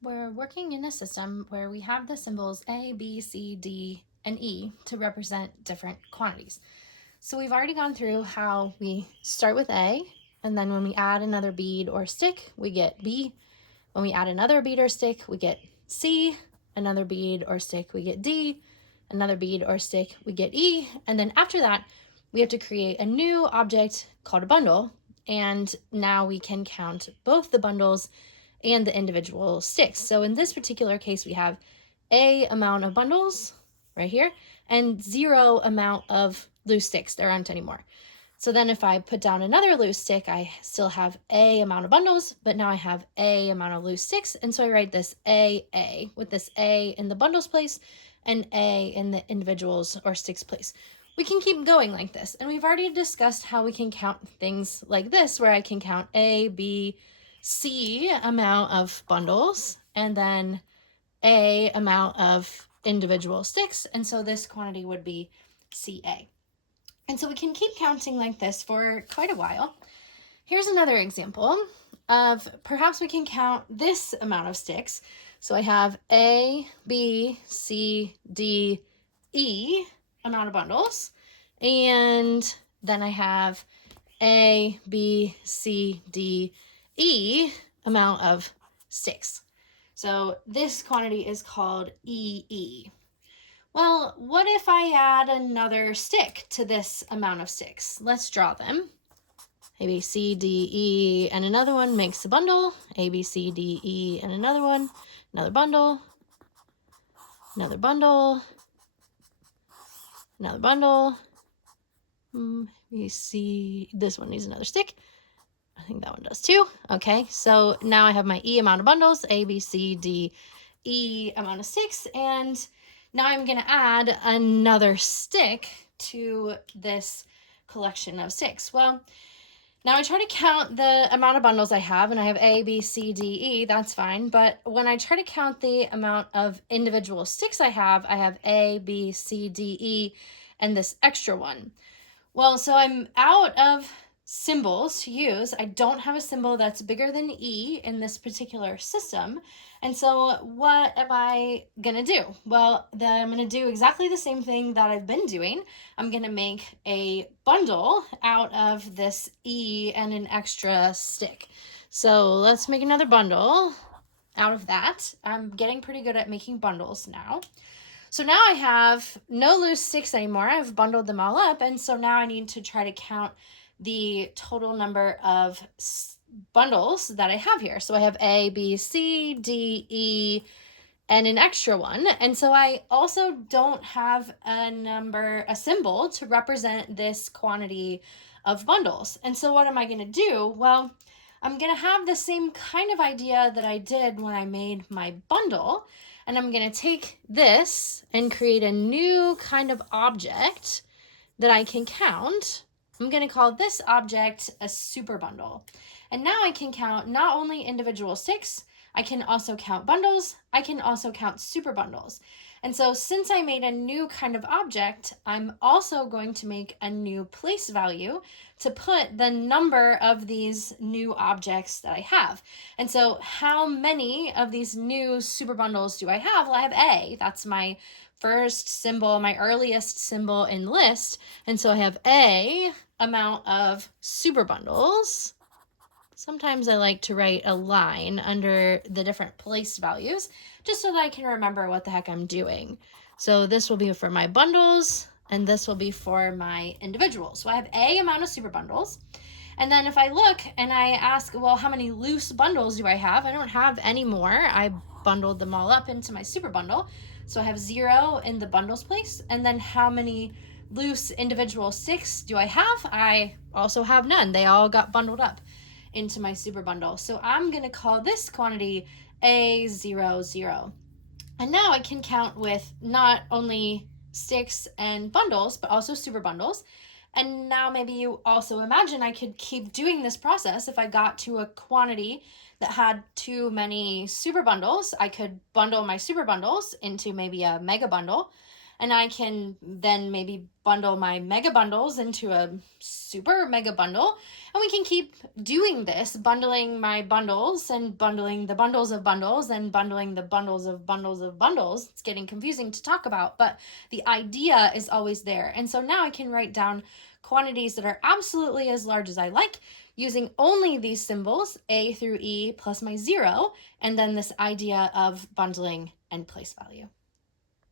We're working in a system where we have the symbols A, B, C, D, and E to represent different quantities. So we've already gone through how we start with A, and then when we add another bead or stick, we get B. When we add another bead or stick, we get C. Another bead or stick, we get D. Another bead or stick, we get E. And then after that, we have to create a new object called a bundle. And now we can count both the bundles and the individual sticks. So in this particular case, we have a amount of bundles right here and 0 amount of loose sticks. There aren't any more. So then if I put down another loose stick, I still have a amount of bundles, but now I have a amount of loose sticks. And so I write this A with this A in the bundles place and A in the individuals or sticks place. We can keep going like this. And we've already discussed how we can count things like this, where I can count A, B, C amount of bundles, and then A amount of individual sticks. And so this quantity would be CA. And so we can keep counting like this for quite a while. Here's another example of perhaps we can count this amount of sticks. So I have A, B, C, D, E amount of bundles. And then I have A, B, C, D, E amount of sticks. So this quantity is called EE. Well, what if I add another stick to this amount of sticks? Let's draw them. A, B, C, D, E, and another one makes a bundle. A, B, C, D, E, and another one, another bundle, another bundle, another bundle. We see this one needs another stick. I think that one does too. Okay, so now I have my E amount of bundles, A, B, C, D, E amount of sticks, and now I'm going to add another stick to this collection of sticks. Well, now I try to count the amount of bundles I have, and I have A, B, C, D, E, that's fine. But when I try to count the amount of individual sticks I have A, B, C, D, E, and this extra one. Well, so I'm out of symbols to use. I don't have a symbol that's bigger than E in this particular system. And so what am I going to do? Well, then I'm going to do exactly the same thing that I've been doing. I'm going to make a bundle out of this E and an extra stick. So let's make another bundle out of that. I'm getting pretty good at making bundles now. So now I have no loose sticks anymore. I've bundled them all up. And so now I need to try to count the total number of bundles that I have here. So I have A, B, C, D, E, and an extra one. And so I also don't have a symbol to represent this quantity of bundles. And so what am I going to do? Well, I'm going to have the same kind of idea that I did when I made my bundle. And I'm going to take this and create a new kind of object that I can count. I'm going to call this object a superbundle. And now I can count not only individual sticks, I can also count bundles, I can also count superbundles. And so since I made a new kind of object, I'm also going to make a new place value to put the number of these new objects that I have. And so how many of these new superbundles do I have? Well, I have A. That's my first symbol, my earliest symbol in list. And so I have A amount of superbundles. Sometimes I like to write a line under the different place values just so that I can remember what the heck I'm doing. So this will be for my bundles and this will be for my individuals. So I have A amount of super bundles. And then if I look and I ask, well, how many loose bundles do I have? I don't have any more. I bundled them all up into my super bundle. So I have 0 in the bundles place. And then how many loose individual sticks do I have? I also have none. They all got bundled up into my super bundle. So I'm going to call this quantity A00. And now I can count with not only sticks and bundles, but also super bundles. And now maybe you also imagine I could keep doing this process. If I got to a quantity that had too many super bundles, I could bundle my super bundles into maybe a mega bundle. and I can then maybe bundle my mega bundles into a super mega bundle, and we can keep doing this, bundling my bundles and bundling the bundles of bundles and bundling the bundles of bundles of bundles. It's getting confusing to talk about, but the idea is always there. And so now I can write down quantities that are absolutely as large as I like, using only these symbols, A through E plus my 0, and then this idea of bundling and place value.